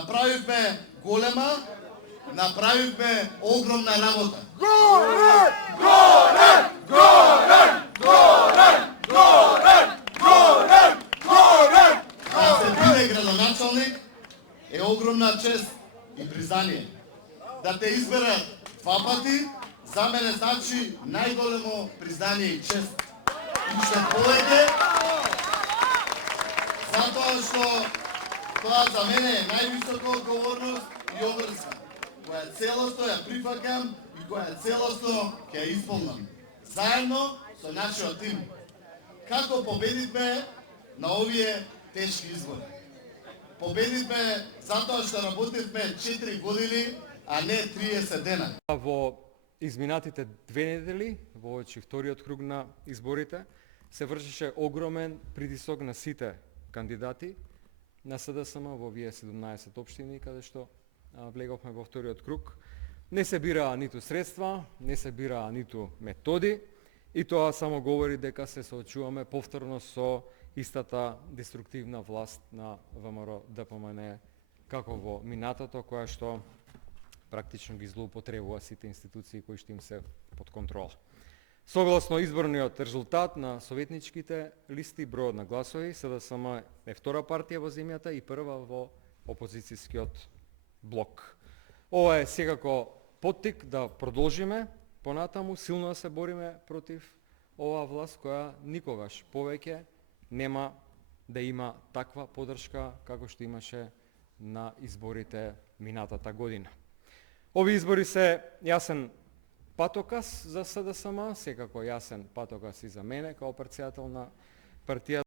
Направивме голема, направивме огромна работа. Горен! Горен! Горен! Горен! Горен! Горен! Горен! Да се биде градоначалник е огромна чест и признание. Да те изберат 2 пати, за мене значи најголемо признание и чест. И уште повеќе, затоа што тоа за мене е највисока одговорност и обврска, која целосно ја прифакам и која целосно ќе ја исполнам. Заедно со нашиот тим. Како победивме на овие тешки избори? Победивме затоа што работивме 4 години, а не 30 дена. Во изминатите 2 недели, во вториот круг на изборите, се вршеше огромен притисок на сите кандидати на СДСМ во овие 17 општини, каде што влеговме во вториот круг. Не се бираа ниту средства, не се бираа ниту методи, и тоа само говори дека се соочуваме повторно со истата деструктивна власт на ВМРО ДПМН како во минатото, која што практично ги злоупотребува сите институции кои што им се под контрола. Согласно изборниот резултат на советничките листи, бројот на гласови, СДСМ е втора партија во земјата и прва во опозицијскиот блок. Ова е секако поттик да продолжиме понатаму, силно да се бориме против оваа власт која никогаш повеќе нема да има таква поддршка како што имаше на изборите минатата година. Овие избори се јасен патоказ за СДСМ, секако јасен патоказ и за мене као претседател на партија.